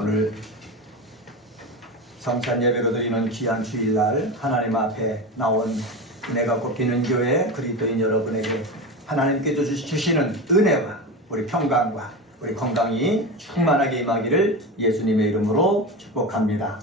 오늘 성찬 예배로 드리는 귀한 주일날 하나님 앞에 나온 은혜가 꼽히는 교회 그리스도인 여러분에게 하나님께서 주시는 은혜와 우리 평강과 우리 건강이 충만하게 임하기를 예수님의 이름으로 축복합니다.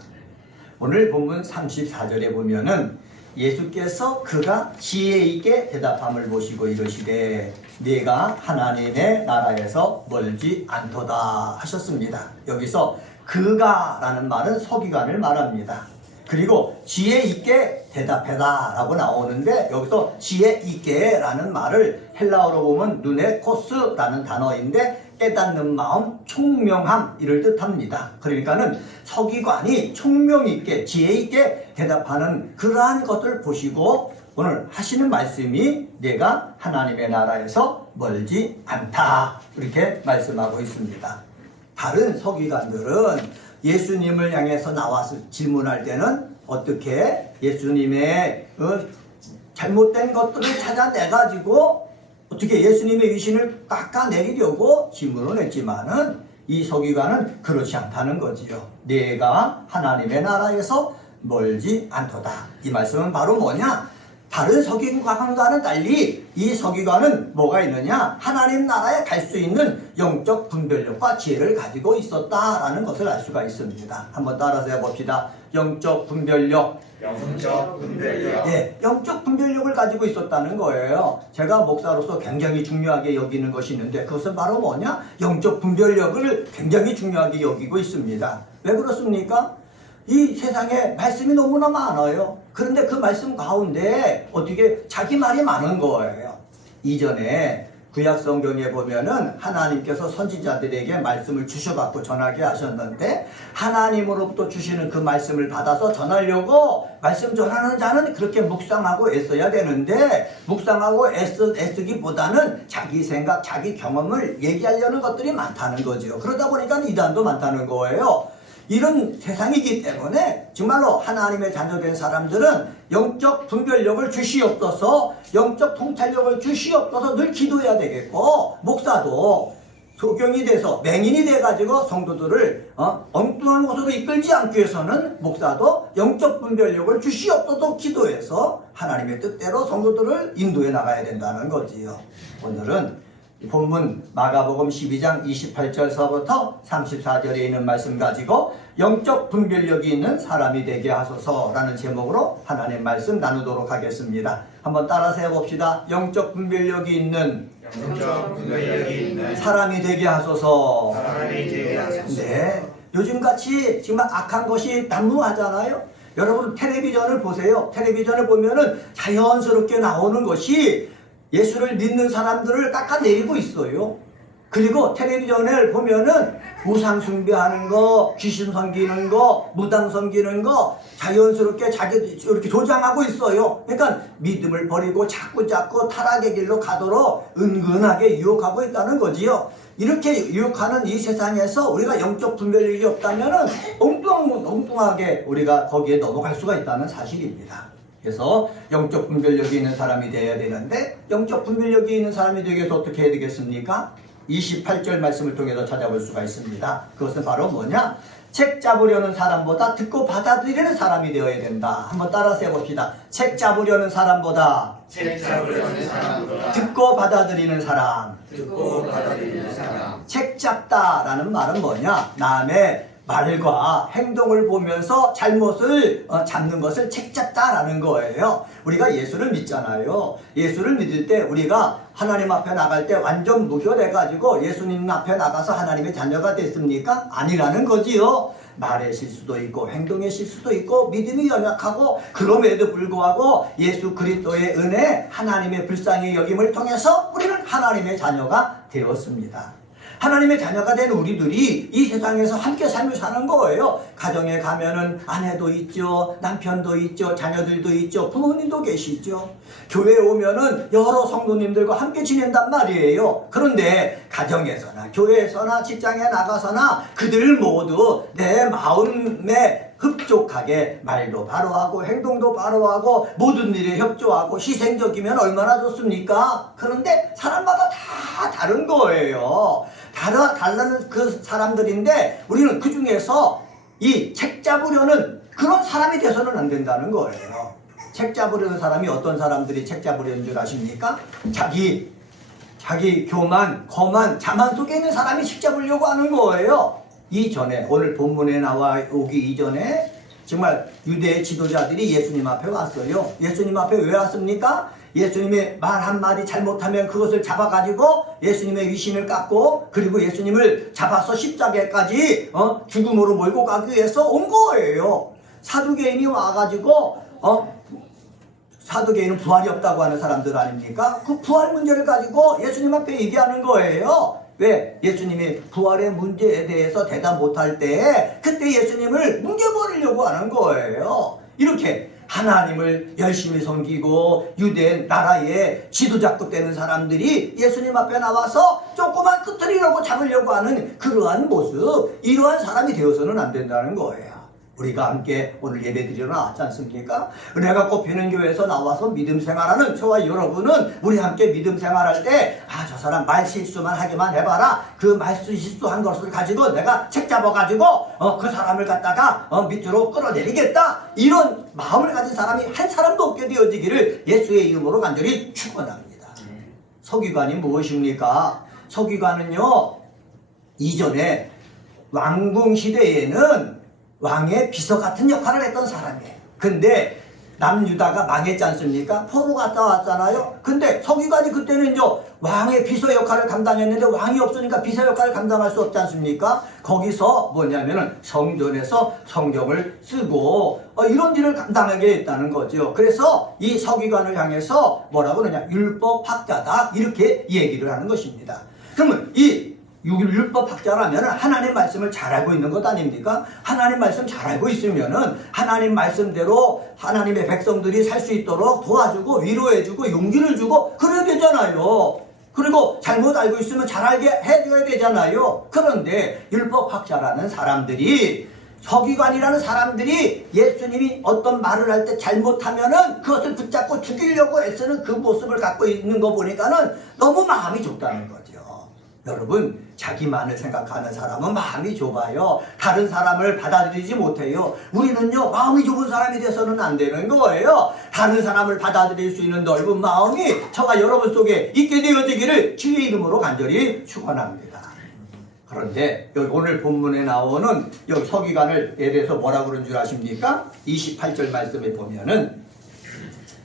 오늘 본문 34절에 보면은 예수께서 그가 지혜 있게 대답함을 보시고 이르시되 네가 하나님의 나라에서 멀지 않도다 하셨습니다. 여기서 그가 라는 말은 서기관을 말합니다. 그리고 지혜 있게 대답해라 라고 나오는데 여기서 지혜 있게 라는 말을 헬라어로 보면 누네코스라는 단어인데 깨닫는 마음, 총명함 이를 뜻합니다. 그러니까는 서기관이 총명 있게 지혜 있게 대답하는 그러한 것을 보시고 오늘 하시는 말씀이 내가 하나님의 나라에서 멀지 않다 이렇게 말씀하고 있습니다. 다른 서기관들은 예수님을 향해서 나와서 질문할 때는 어떻게 예수님의 잘못된 것들을 찾아내가지고 어떻게 예수님의 위신을 깎아내리려고 질문을 했지만은 이 서기관은 그렇지 않다는 거지요. 내가 하나님의 나라에서 멀지 않도다. 이 말씀은 바로 뭐냐? 다른 서기관과는 달리 이 서기관은 뭐가 있느냐? 하나님 나라에 갈 수 있는 영적 분별력과 지혜를 가지고 있었다라는 것을 알 수가 있습니다. 한번 따라서 해봅시다. 영적 분별력. 영적 분별력. 네, 영적 분별력을 가지고 있었다는 거예요. 제가 목사로서 굉장히 중요하게 여기는 것이 있는데 그것은 바로 뭐냐? 영적 분별력을 굉장히 중요하게 여기고 있습니다. 왜 그렇습니까? 이 세상에 말씀이 너무나 많아요. 그런데 그 말씀 가운데 어떻게 자기 말이 많은 거예요. 이전에 구약 성경에 보면은 하나님께서 선지자들에게 말씀을 주셔갖고 전하게 하셨는데 하나님으로부터 주시는 그 말씀을 받아서 전하려고 말씀 전하는 자는 그렇게 묵상하고 애써야 되는데 묵상하고 애쓰기보다는 자기 생각, 자기 경험을 얘기하려는 것들이 많다는 거죠. 그러다 보니까 이단도 많다는 거예요. 이런 세상이기 때문에 정말로 하나님의 자녀된 사람들은 영적 분별력을 주시옵소서, 영적 통찰력을 주시옵소서 늘 기도해야 되겠고, 목사도 소경이 돼서 맹인이 돼가지고 성도들을 엉뚱한 곳으로 이끌지 않기 위해서는 목사도 영적 분별력을 주시옵소서 기도해서 하나님의 뜻대로 성도들을 인도해 나가야 된다는 거지요. 오늘은 본문 마가복음 12장 28절서부터 34절에 있는 말씀 가지고 영적 분별력이 있는 사람이 되게 하소서라는 제목으로 하나님의 말씀 나누도록 하겠습니다. 한번 따라서 해봅시다. 영적 분별력이 있는 사람이 되게 하소서. 네, 요즘같이 정말 악한 것이 난무하잖아요. 여러분 텔레비전을 보세요. 텔레비전을 보면은 자연스럽게 나오는 것이 예수를 믿는 사람들을 깎아내리고 있어요. 그리고 텔레비전을 보면은 우상 숭배하는 거, 귀신 섬기는 거, 무당 섬기는 거 자연스럽게 자기들이 이렇게 조장하고 있어요. 그러니까 믿음을 버리고 자꾸 타락의 길로 가도록 은근하게 유혹하고 있다는 거지요. 이렇게 유혹하는 이 세상에서 우리가 영적 분별력이 없다면은 엉뚱하게 우리가 거기에 넘어갈 수가 있다는 사실입니다. 그래서 영적 분별력이 있는 사람이 되어야 되는데 영적 분별력이 있는 사람이 되기 위해서 어떻게 해야 되겠습니까? 28절 말씀을 통해서 찾아볼 수가 있습니다. 그것은 바로 뭐냐? 책 잡으려는 사람보다 듣고 받아들이는 사람이 되어야 된다. 한번 따라서 해봅시다. 책 잡으려는 사람보다 듣고 받아들이는 사람. 책 잡다라는 말은 뭐냐? 남의 말과 행동을 보면서 잘못을 잡는 것을 책잡다라는 거예요. 우리가 예수를 믿잖아요. 예수를 믿을 때 우리가 하나님 앞에 나갈 때 완전 무효돼가지고 예수님 앞에 나가서 하나님의 자녀가 됐습니까? 아니라는 거지요. 말의 실수도 있고 행동의 실수도 있고 믿음이 연약하고 그럼에도 불구하고 예수 그리스도의 은혜 하나님의 불쌍히 여김을 통해서 우리는 하나님의 자녀가 되었습니다. 하나님의 자녀가 된 우리들이 이 세상에서 함께 삶을 사는 거예요. 가정에 가면은 아내도 있죠, 남편도 있죠, 자녀들도 있죠, 부모님도 계시죠. 교회에 오면은 여러 성도님들과 함께 지낸단 말이에요. 그런데 가정에서나 교회에서나 직장에 나가서나 그들 모두 내 마음에 흡족하게 말도 바로 하고 행동도 바로 하고 모든 일에 협조하고 희생적이면 얼마나 좋습니까? 그런데 사람마다 다 다른 거예요. 다 달라는 그 사람들인데 우리는 그 중에서 이 책 잡으려는 그런 사람이 돼서는 안 된다는 거예요. 책 잡으려는 사람이 어떤 사람들이 책 잡으려는 줄 아십니까? 자기 교만, 거만, 자만 속에 있는 사람이 책 잡으려고 하는 거예요. 이전에 오늘 본문에 나와 오기 이전에 정말 유대의 지도자들이 예수님 앞에 왔어요. 예수님 앞에 왜 왔습니까? 예수님의 말 한마디 잘못하면 그것을 잡아가지고 예수님의 위신을 깎고 그리고 예수님을 잡아서 십자가까지 죽음으로 몰고 가기 위해서 온 거예요. 사두개인이 와가지고 사두개인은 부활이 없다고 하는 사람들 아닙니까? 그 부활 문제를 가지고 예수님 앞에 얘기하는 거예요. 왜? 예수님이 부활의 문제에 대해서 대답 못할 때 그때 예수님을 뭉개버리려고 하는 거예요. 이렇게 하나님을 열심히 섬기고 유대 나라의 지도자급 되는 사람들이 예수님 앞에 나와서 조그만 끄트리려고 잡으려고 하는 그러한 모습, 이러한 사람이 되어서는 안 된다는 거예요. 우리가 함께 오늘 예배드리러 나왔지 않습니까? 은혜가 꽃피는 교회에서 나와서 믿음 생활하는 저와 여러분은 우리 함께 믿음 생활할 때 저 사람 말 실수만 하기만 해봐라. 그 말 실수한 것을 가지고 내가 책 잡아가지고 그 사람을 갖다가 밑으로 끌어내리겠다. 이런 마음을 가진 사람이 한 사람도 없게 되어지기를 예수의 이름으로 간절히 축원합니다. 서기관이 무엇입니까? 서기관은요, 이전에 왕궁 시대에는 왕의 비서 같은 역할을 했던 사람이에요. 근데 남유다가 망했지 않습니까? 포로 갔다 왔잖아요. 근데 서기관이 그때는 이제 왕의 비서 역할을 감당했는데 왕이 없으니까 비서 역할을 감당할 수 없지 않습니까? 거기서 뭐냐면은 성전에서 성경을 쓰고 이런 일을 감당하게 했다는 거죠. 그래서 이 서기관을 향해서 뭐라고 그러냐? 율법학자다, 이렇게 얘기를 하는 것입니다. 그러면 이 율법학자라면 하나님 말씀을 잘 알고 있는 것 아닙니까? 하나님 말씀 잘 알고 있으면은 하나님 말씀대로 하나님의 백성들이 살 수 있도록 도와주고 위로해주고 용기를 주고 그래야 되잖아요. 그리고 잘못 알고 있으면 잘 알게 해줘야 되잖아요. 그런데 율법학자라는 사람들이, 서기관이라는 사람들이 예수님이 어떤 말을 할 때 잘못하면은 그것을 붙잡고 죽이려고 애쓰는 그 모습을 갖고 있는 거 보니까는 너무 마음이 좁다는 거죠. 여러분, 자기만을 생각하는 사람은 마음이 좁아요. 다른 사람을 받아들이지 못해요. 우리는요, 마음이 좁은 사람이 돼서는 안 되는 거예요. 다른 사람을 받아들일 수 있는 넓은 마음이 저와 여러분 속에 있게 되어지기를 주의 이름으로 간절히 축원합니다. 그런데 여기 오늘 본문에 나오는 여기 서기관을 대해서 뭐라고 그런 줄 아십니까? 28절 말씀에 보면은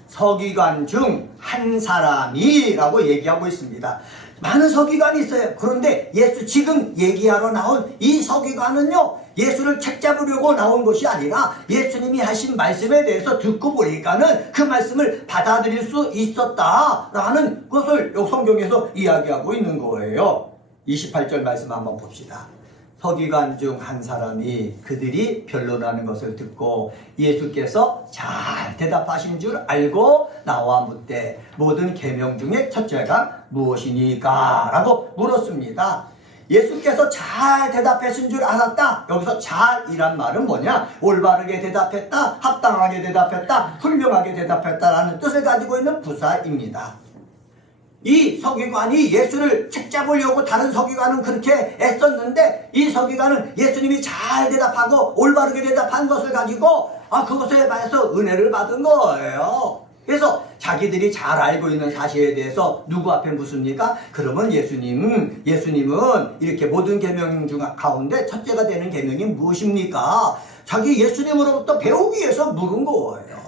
서기관 중 한 사람이라고 얘기하고 있습니다. 많은 서기관이 있어요. 그런데 지금 얘기하러 나온 이 서기관은요, 예수를 책 잡으려고 나온 것이 아니라 예수님이 하신 말씀에 대해서 듣고 보니까는 그 말씀을 받아들일 수 있었다라는 것을 성경에서 이야기하고 있는 거예요. 28절 말씀 한번 봅시다. 서기관 중 한 사람이 그들이 변론하는 것을 듣고 예수께서 잘 대답하신 줄 알고 나와 묻되 모든 계명 중에 첫째가 무엇이니까? 라고 물었습니다. 예수께서 잘 대답하신 줄 알았다. 여기서 잘이란 말은 뭐냐? 올바르게 대답했다, 합당하게 대답했다, 훌륭하게 대답했다라는 뜻을 가지고 있는 부사입니다. 이 서기관이 예수를 책 잡으려고 다른 서기관은 그렇게 애썼는데 이 서기관은 예수님이 잘 대답하고 올바르게 대답한 것을 가지고 그것에 반해서 은혜를 받은 거예요. 그래서 자기들이 잘 알고 있는 사실에 대해서 누구 앞에 묻습니까? 그러면 예수님은 이렇게 모든 계명 중 가운데 첫째가 되는 계명이 무엇입니까? 자기 예수님으로부터 배우기 위해서 물은 거예요.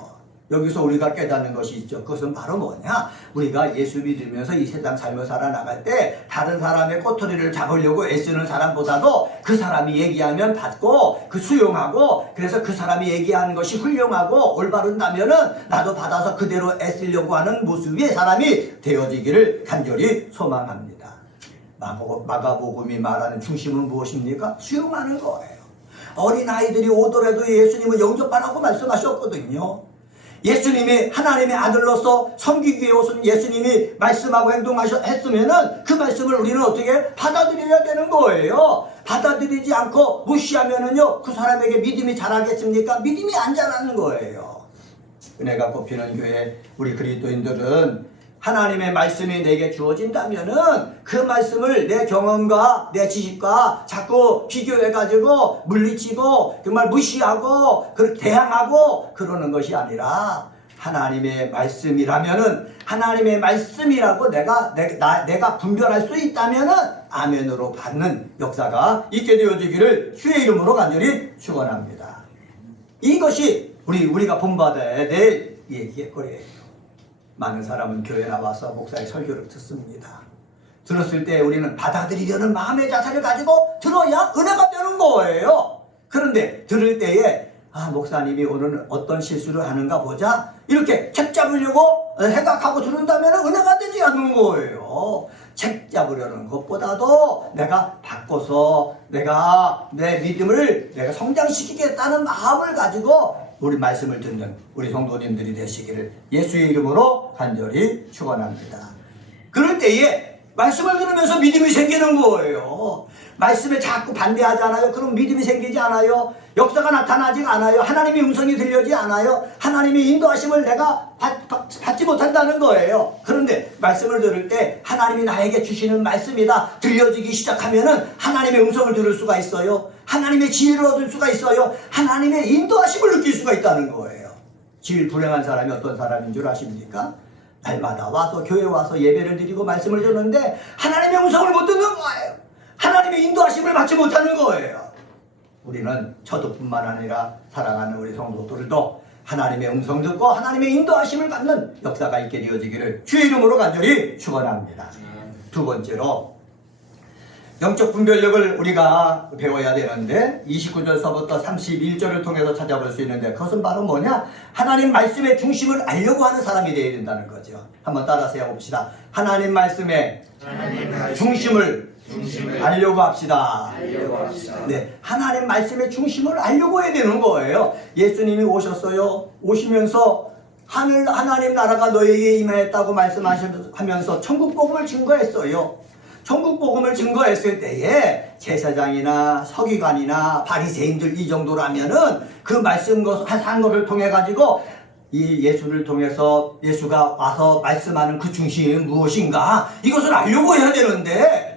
여기서 우리가 깨닫는 것이 있죠. 그것은 바로 뭐냐? 우리가 예수 믿으면서 이 세상 삶을 살아나갈 때 다른 사람의 꼬투리를 잡으려고 애쓰는 사람보다도 그 사람이 얘기하면 받고 수용하고, 그래서 그 사람이 얘기하는 것이 훌륭하고 올바른다면은 나도 받아서 그대로 애쓰려고 하는 모습의 사람이 되어지기를 간절히 소망합니다. 마가복음이 말하는 중심은 무엇입니까? 수용하는 거예요. 어린아이들이 오더라도 예수님은 영접하라고 말씀하셨거든요. 예수님이 하나님의 아들로서 섬기기 위해 오신 예수님이 말씀하고 행동했으면은 그 말씀을 우리는 어떻게 받아들여야 되는 거예요. 받아들이지 않고 무시하면은요, 그 사람에게 믿음이 자라겠습니까? 믿음이 안 자라는 거예요. 은혜가 꽃피는 교회 우리 그리스도인들은 하나님의 말씀이 내게 주어진다면은 그 말씀을 내 경험과 내 지식과 자꾸 비교해가지고 물리치고 정말 무시하고 그렇게 대항하고 그러는 것이 아니라 하나님의 말씀이라면은 하나님의 말씀이라고 내가 분별할 수 있다면은 아멘으로 받는 역사가 있게 되어지기를 주의 이름으로 간절히 축원합니다. 이것이 우리가 본받아야 될 얘기거리예요. 많은 사람은 교회 나와서 목사의 설교를 듣습니다. 들었을 때 우리는 받아들이려는 마음의 자세를 가지고 들어야 은혜가 되는 거예요. 그런데 들을 때에 목사님이 오늘 어떤 실수를 하는가 보자 이렇게 책 잡으려고 생각하고 들은다면 은혜가 되지 않는 거예요. 책 잡으려는 것보다도 내가 바꿔서 내가 내 믿음을 내가 성장시키겠다는 마음을 가지고 우리 말씀을 듣는 우리 성도님들이 되시기를 예수의 이름으로 간절히 축원합니다. 그럴 때에 말씀을 들으면서 믿음이 생기는 거예요. 말씀에 자꾸 반대하잖아요. 그럼 믿음이 생기지 않아요. 역사가 나타나지 않아요. 하나님의 음성이 들려지 않아요. 하나님의 인도하심을 내가 받지 못한다는 거예요. 그런데 말씀을 들을 때 하나님이 나에게 주시는 말씀이다 들려지기 시작하면은 하나님의 음성을 들을 수가 있어요. 하나님의 지혜를 얻을 수가 있어요. 하나님의 인도하심을 느낄 수가 있다는 거예요. 질 불행한 사람이 어떤 사람인 줄 아십니까? 날마다 와서 교회 와서 예배를 드리고 말씀을 듣는데 하나님의 음성을 못 듣는 거예요. 하나님의 인도하심을 받지 못하는 거예요. 우리는 저도뿐만 아니라 사랑하는 우리 성도들도 하나님의 음성 듣고 하나님의 인도하심을 받는 역사가 있게 되어지기를 주의 이름으로 간절히 축원합니다. 두 번째로 영적 분별력을 우리가 배워야 되는데 29절서부터 31절을 통해서 찾아볼 수 있는데 그것은 바로 뭐냐? 하나님 말씀의 중심을 알려고 하는 사람이 되어야 된다는 거죠. 한번 따라서 해봅시다. 하나님 말씀의 중심을 알려고 합시다. 네, 하나님 말씀의 중심을 알려고 해야 되는 거예요. 예수님이 오셨어요. 오시면서 하나님 나라가 너에게 임하였다고 말씀하면서 천국 복음을 증거했어요. 천국 복음을 증거했을 때에 제사장이나 서기관이나 바리새인들 이 정도라면은 그 말씀 한 것을 통해 가지고 이 예수를 통해서 예수가 와서 말씀하는 그 중심이 무엇인가 이것을 알려고 해야 되는데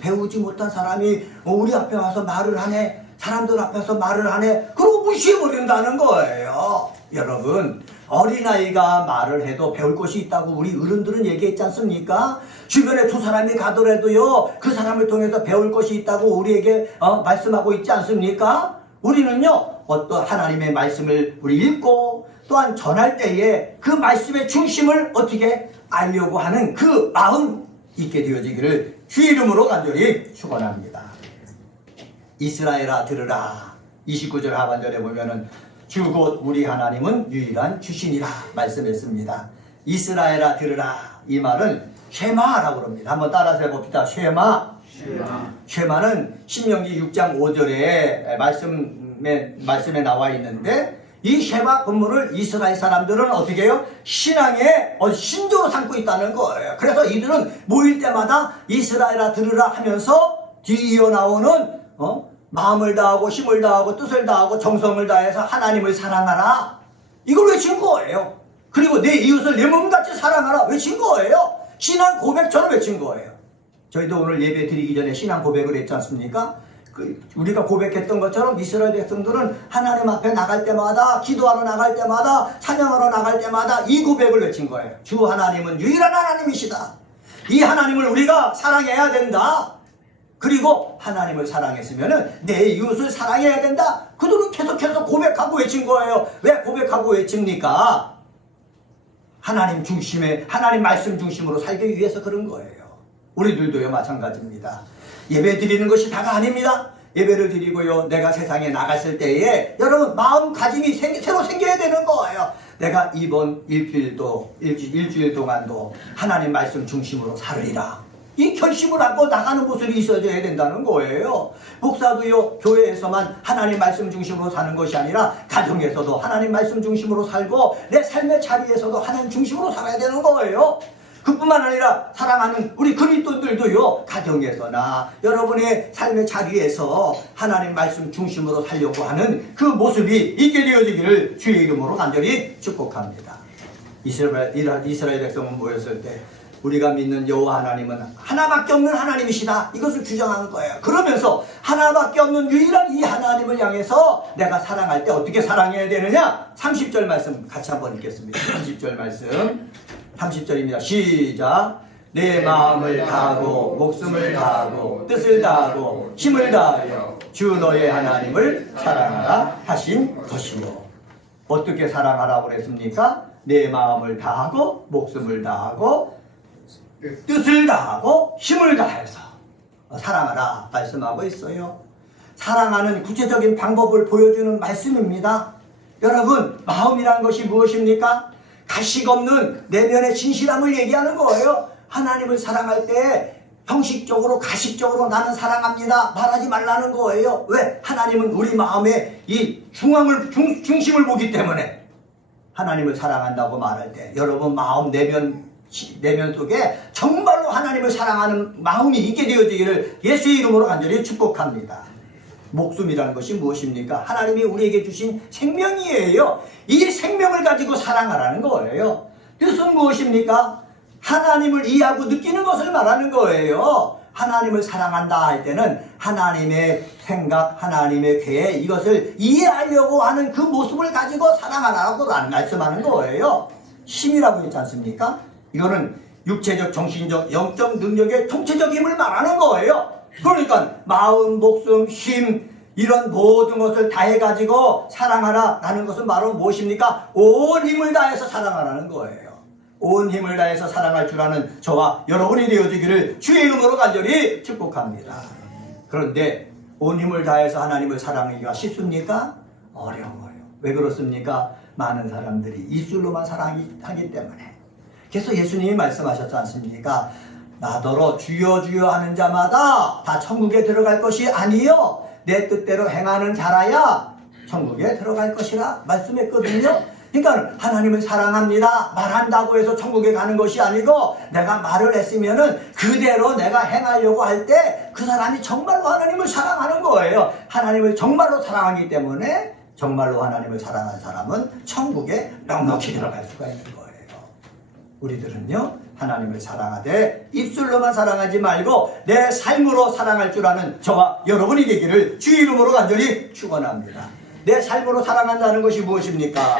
배우지 못한 사람이 우리 앞에 와서 말을 하네, 사람들 앞에서 말을 하네, 그러고 무시해버린다는 거예요. 여러분, 어린아이가 말을 해도 배울 것이 있다고 우리 어른들은 얘기했지 않습니까? 주변에 두 사람이 가더라도요 그 사람을 통해서 배울 것이 있다고 우리에게 말씀하고 있지 않습니까? 우리는요 어떤 하나님의 말씀을 우리 읽고 또한 전할 때에 그 말씀의 중심을 어떻게 알려고 하는 그 마음 있게 되어지기를 주의 이름으로 간절히 축원합니다. 이스라엘아 들으라. 29절 하반절에 보면은 주 곧 우리 하나님은 유일한 주신이라 말씀했습니다. 이스라엘아 들으라. 이 말은 쉐마라고 합니다. 한번 따라서 해봅시다. 쉐마는 신명기 6장 5절에 말씀에 나와 있는데 이 쉐마 본문을 이스라엘 사람들은 어떻게 해요? 신앙의 신조로 삼고 있다는 거예요. 그래서 이들은 모일 때마다 이스라엘아 들으라 하면서 뒤이어 나오는 마음을 다하고 힘을 다하고 뜻을 다하고 정성을 다해서 하나님을 사랑하라 이걸 외친 거예요. 그리고 내 이웃을 내 몸같이 사랑하라 외친 거예요. 신앙 고백처럼 외친 거예요. 저희도 오늘 예배 드리기 전에 신앙 고백을 했지 않습니까? 우리가 고백했던 것처럼 이스라엘 백성들은 하나님 앞에 나갈 때마다 기도하러 나갈 때마다 찬양하러 나갈 때마다 이 고백을 외친 거예요. 주 하나님은 유일한 하나님이시다. 이 하나님을 우리가 사랑해야 된다. 그리고 하나님을 사랑했으면 내 이웃을 사랑해야 된다. 그들은 계속해서 고백하고 외친 거예요. 왜 고백하고 외칩니까? 하나님 중심에 하나님 말씀 중심으로 살기 위해서 그런 거예요. 우리들도요 마찬가지입니다. 예배 드리는 것이 다가 아닙니다. 예배를 드리고요 내가 세상에 나갔을 때에 여러분 마음가짐이 새로 생겨야 되는 거예요. 내가 이번 일주일 동안도 하나님 말씀 중심으로 살으리라 이 결심을 하고 나가는 모습이 있어져야 된다는 거예요. 목사도요 교회에서만 하나님 말씀 중심으로 사는 것이 아니라 가정에서도 하나님 말씀 중심으로 살고 내 삶의 자리에서도 하나님 중심으로 살아야 되는 거예요. 그뿐만 아니라 사랑하는 우리 그리스도인들도요 가정에서나 여러분의 삶의 자리에서 하나님 말씀 중심으로 살려고 하는 그 모습이 있게 되어지기를 주의 이름으로 간절히 축복합니다. 이스라엘 백성은 모였을 때 우리가 믿는 여호와 하나님은 하나밖에 없는 하나님이시다, 이것을 주장하는 거예요. 그러면서 하나밖에 없는 유일한 이 하나님을 향해서 내가 사랑할 때 어떻게 사랑해야 되느냐? 30절 말씀 같이 한번 읽겠습니다. 30절 말씀, 30절입니다. 시작. 내 마음을 다하고 목숨을 다하고 뜻을 다하고 힘을 다하여 주 너의 하나님을 사랑하라 하신 것이요. 어떻게 사랑하라고 그랬습니까? 내 마음을 다하고 목숨을 다하고 뜻을 다하고 힘을 다해서 사랑하라 말씀하고 있어요. 사랑하는 구체적인 방법을 보여주는 말씀입니다. 여러분, 마음이란 것이 무엇입니까? 가식 없는 내면의 진실함을 얘기하는 거예요. 하나님을 사랑할 때 형식적으로 가식적으로 나는 사랑합니다 말하지 말라는 거예요. 왜? 하나님은 우리 마음의 이 중심을 보기 때문에 하나님을 사랑한다고 말할 때 여러분 마음 내면 속에 정말로 하나님을 사랑하는 마음이 있게 되어지기를 예수의 이름으로 간절히 축복합니다. 목숨이라는 것이 무엇입니까? 하나님이 우리에게 주신 생명이에요. 이 생명을 가지고 사랑하라는 거예요. 뜻은 무엇입니까? 하나님을 이해하고 느끼는 것을 말하는 거예요. 하나님을 사랑한다 할 때는 하나님의 생각, 하나님의 계획, 이것을 이해하려고 하는 그 모습을 가지고 사랑하라고 말씀하는 거예요. 힘이라고 했지 않습니까? 이거는 육체적, 정신적, 영적 능력의 통체적 힘을 말하는 거예요. 그러니까 마음, 목숨, 힘, 이런 모든 것을 다해가지고 사랑하라라는 것은 바로 무엇입니까? 온 힘을 다해서 사랑하라는 거예요. 온 힘을 다해서 사랑할 줄 아는 저와 여러분이 되어지기를 주의 이름으로 간절히 축복합니다. 그런데 온 힘을 다해서 하나님을 사랑하기가 쉽습니까? 어려워요. 왜 그렇습니까? 많은 사람들이 입술로만 사랑하기 때문에. 그래서 예수님이 말씀하셨지 않습니까? 나더러 주여 주여 하는 자마다 다 천국에 들어갈 것이 아니요 내 뜻대로 행하는 자라야 천국에 들어갈 것이라 말씀했거든요. 그러니까 하나님을 사랑합니다 말한다고 해서 천국에 가는 것이 아니고, 내가 말을 했으면은 그대로 내가 행하려고 할 때 그 사람이 정말로 하나님을 사랑하는 거예요. 하나님을 정말로 사랑하기 때문에 정말로 하나님을 사랑하는 사람은 천국에 넉넉히 들어갈 수가 있는 거예요. 우리들은요, 하나님을 사랑하되 입술로만 사랑하지 말고 내 삶으로 사랑할 줄 아는 저와 여러분이 되기를 주의 이름으로 간절히 축원합니다. 내 삶으로 사랑한다는 것이 무엇입니까?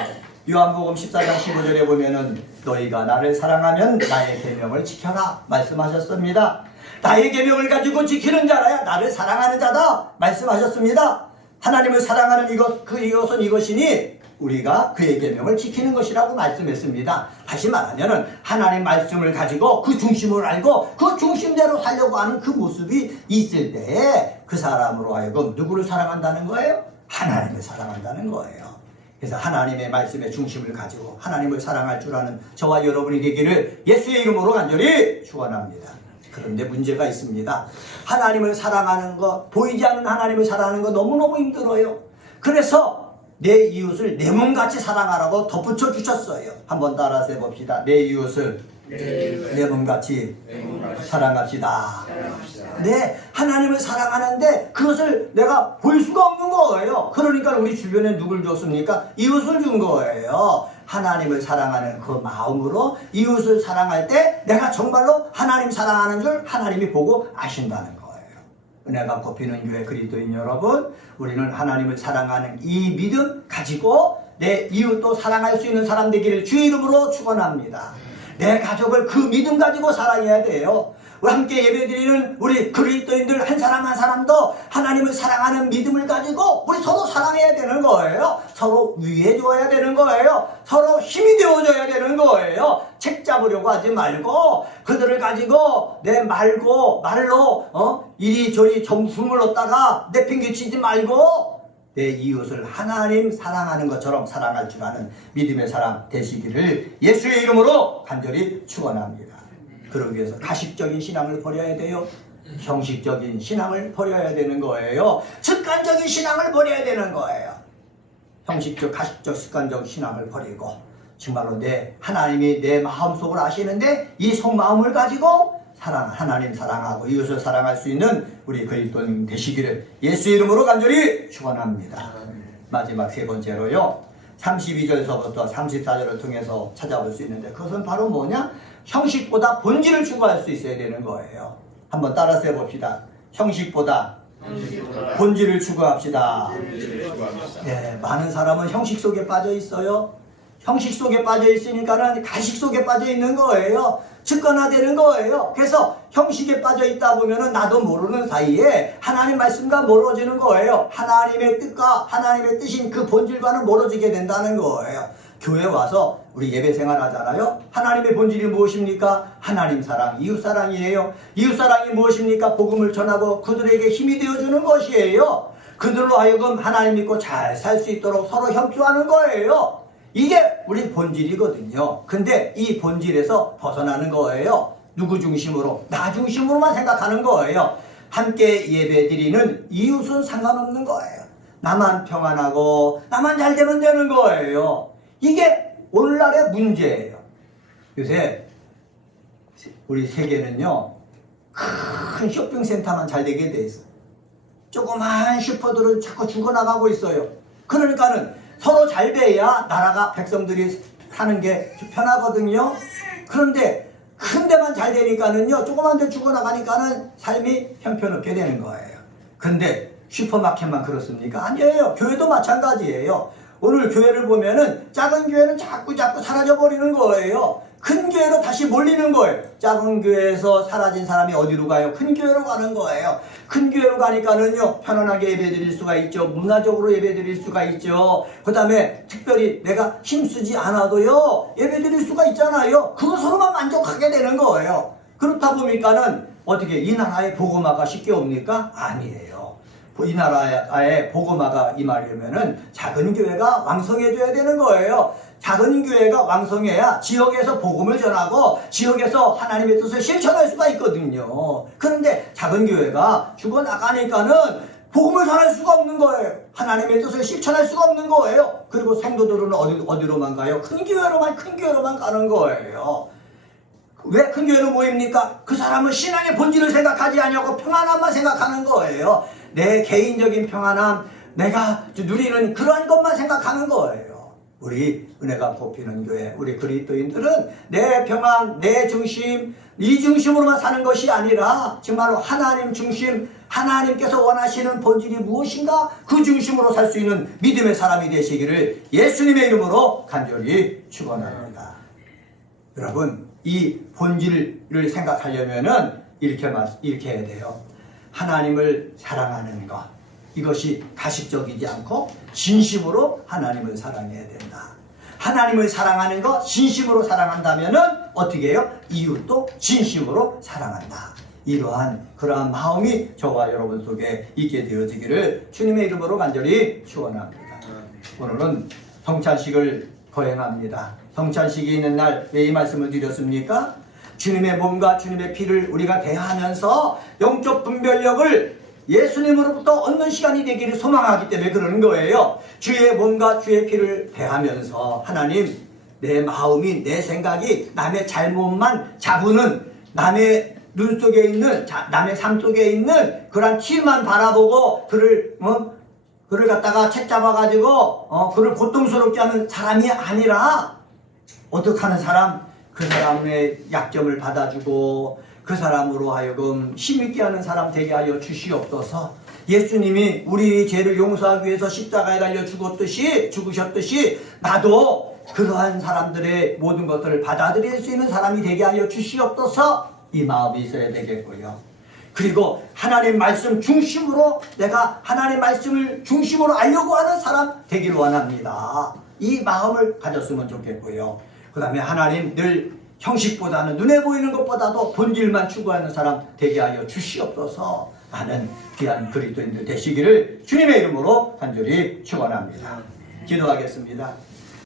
요한복음 14장 15절에 보면은 너희가 나를 사랑하면 나의 계명을 지켜라 말씀하셨습니다. 나의 계명을 가지고 지키는 자라야 나를 사랑하는 자다 말씀하셨습니다. 하나님을 사랑하는 이것은 이것이니 우리가 그의 계명을 지키는 것이라고 말씀했습니다. 다시 말하면 하나님 말씀을 가지고 그 중심을 알고 그 중심대로 살려고 하는 그 모습이 있을 때에 그 사람으로 하여금 누구를 사랑한다는 거예요? 하나님을 사랑한다는 거예요. 그래서 하나님의 말씀의 중심을 가지고 하나님을 사랑할 줄 아는 저와 여러분이 되기를 예수의 이름으로 간절히 축원합니다. 그런데 문제가 있습니다. 하나님을 사랑하는 것, 보이지 않는 하나님을 사랑하는 것 너무너무 힘들어요. 그래서 내 이웃을 내 몸같이 사랑하라고 덧붙여 주셨어요. 한번 따라서 해봅시다. 내 이웃을 내 몸같이 사랑합시다. 네, 하나님을 사랑하는데 그것을 내가 볼 수가 없는 거예요. 그러니까 우리 주변에 누굴 줬습니까? 이웃을 준 거예요. 하나님을 사랑하는 그 마음으로 이웃을 사랑할 때 내가 정말로 하나님 사랑하는 줄 하나님이 보고 아신다는 거예요. 은혜가 꼽히는 교회 그리스도인 여러분, 우리는 하나님을 사랑하는 이 믿음 가지고 내 이웃도 사랑할 수 있는 사람 되기를 주의 이름으로 축원합니다. 내 가족을 그 믿음 가지고 사랑해야 돼요. 함께 예배드리는 우리 그리스도인들 한 사람 한 사람도 하나님을 사랑하는 믿음을 가지고 우리 서로 사랑해야 되는 거예요. 서로 위해줘야 되는 거예요. 서로 힘이 되어줘야 되는 거예요. 책 잡으려고 하지 말고 그들을 가지고 내 말로 이리저리 점수를 얻다가 내팽개치지 말고 내 이웃을 하나님 사랑하는 것처럼 사랑할 줄 아는 믿음의 사람 되시기를 예수의 이름으로 간절히 축원합니다. 그러기 위해서 가식적인 신앙을 버려야 돼요. 형식적인 신앙을 버려야 되는 거예요. 습관적인 신앙을 버려야 되는 거예요. 형식적, 가식적, 습관적 신앙을 버리고 정말로 하나님이 내 마음속을 아시는데 이 속마음을 가지고 하나님 사랑하고 이웃을 사랑할 수 있는 우리 그리스도인 되시기를 예수 이름으로 간절히 축원합니다. 마지막 세 번째로요, 32절서부터 34절을 통해서 찾아볼 수 있는데 그것은 바로 뭐냐? 형식보다 본질을 추구할 수 있어야 되는 거예요. 한번 따라서 해봅시다. 형식보다 본질을 추구합시다. 네, 많은 사람은 형식 속에 빠져 있어요. 형식 속에 빠져 있으니까는 가식 속에 빠져 있는 거예요. 습관화되는 거예요. 그래서 형식에 빠져 있다 보면은 나도 모르는 사이에 하나님 말씀과 멀어지는 거예요. 하나님의 뜻과 하나님의 뜻인 그 본질과는 멀어지게 된다는 거예요. 교회 와서 우리 예배 생활 하잖아요. 하나님의 본질이 무엇입니까? 하나님 사랑, 이웃 사랑이에요. 이웃 사랑이 무엇입니까? 복음을 전하고 그들에게 힘이 되어주는 것이에요. 그들로 하여금 하나님 믿고 잘 살 수 있도록 서로 협조하는 거예요. 이게 우리 본질이거든요. 근데 이 본질에서 벗어나는 거예요. 누구 중심으로? 나 중심으로만 생각하는 거예요. 함께 예배드리는 이웃은 상관없는 거예요. 나만 평안하고 나만 잘 되면 되는 거예요. 이게 오늘날의 문제예요. 요새 우리 세계는요, 큰 쇼핑센터만 잘 되게 돼 있어요. 조그만 슈퍼들은 자꾸 죽어나가고 있어요. 그러니까는 서로 잘 돼야 나라가 백성들이 사는 게 편하거든요. 그런데 큰 데만 잘 되니까는요, 조그만 데 죽어나가니까는 삶이 형편없게 되는 거예요. 근데 슈퍼마켓만 그렇습니까? 아니에요. 교회도 마찬가지예요. 오늘 교회를 보면은 작은 교회는 자꾸 사라져버리는 거예요. 큰 교회로 다시 몰리는 거예요. 작은 교회에서 사라진 사람이 어디로 가요? 큰 교회로 가는 거예요. 큰 교회로 가니까는요, 편안하게 예배드릴 수가 있죠. 문화적으로 예배드릴 수가 있죠. 그 다음에 특별히 내가 힘쓰지 않아도요, 예배드릴 수가 있잖아요. 그것으로만 만족하게 되는 거예요. 그렇다 보니까는 어떻게 이 나라에 복음화가 쉽게 옵니까? 아니에요. 이 나라에 복음화가 임하려면은 작은 교회가 왕성해져야 되는 거예요. 작은 교회가 왕성해야 지역에서 복음을 전하고 지역에서 하나님의 뜻을 실천할 수가 있거든요. 그런데 작은 교회가 죽어나가니까는 복음을 전할 수가 없는 거예요. 하나님의 뜻을 실천할 수가 없는 거예요. 그리고 성도들은 어디로만 가요? 큰 교회로만 가는 거예요. 왜 큰 교회로 모입니까? 그 사람은 신앙의 본질을 생각하지 아니하고 평안함만 생각하는 거예요. 내 개인적인 평안함, 내가 누리는 그러한 것만 생각하는 거예요. 우리 은혜가 뽑히는 교회, 우리 그리스도인들은 내 평안, 내 중심, 이 중심으로만 사는 것이 아니라 정말로 하나님 중심, 하나님께서 원하시는 본질이 무엇인가 그 중심으로 살 수 있는 믿음의 사람이 되시기를 예수님의 이름으로 간절히 축원합니다. 여러분, 이 본질을 생각하려면은 이렇게 해야 돼요. 하나님을 사랑하는 것, 이것이 가식적이지 않고 진심으로 하나님을 사랑해야 된다. 하나님을 사랑하는 것, 진심으로 사랑한다면은 어떻게 해요? 이웃도 진심으로 사랑한다. 그러한 마음이 저와 여러분 속에 있게 되어지기를 주님의 이름으로 간절히 축원합니다. 오늘은 성찬식을 거행합니다. 성찬식이 있는 날 왜 이 말씀을 드렸습니까? 주님의 몸과 주님의 피를 우리가 대하면서 영적 분별력을 예수님으로부터 얻는 시간이 되기를 소망하기 때문에 그러는 거예요. 주의 몸과 주의 피를 대하면서 하나님, 내 마음이, 내 생각이 남의 잘못만 잡으는, 남의 눈 속에 있는, 남의 삶 속에 있는 그런 티만 바라보고 그를 갖다가 책 잡아가지고 그를 고통스럽게 하는 사람이 아니라 어떻게 하는 사람? 그 사람의 약점을 받아주고 그 사람으로 하여금 힘있게 하는 사람 되게 하여 주시옵소서. 예수님이 우리 죄를 용서하기 위해서 십자가에 달려 죽으셨듯이 나도 그러한 사람들의 모든 것들을 받아들일 수 있는 사람이 되게 하여 주시옵소서. 이 마음이 있어야 되겠고요. 그리고 하나님 말씀 중심으로 내가 하나님 말씀을 중심으로 알려고 하는 사람 되기를 원합니다. 이 마음을 가졌으면 좋겠고요. 그 다음에 하나님 늘 형식보다는 눈에 보이는 것보다도 본질만 추구하는 사람 되게 하여 주시옵소서 하는 귀한 그리스도인들 되시기를 주님의 이름으로 간절히 축원합니다. 기도하겠습니다.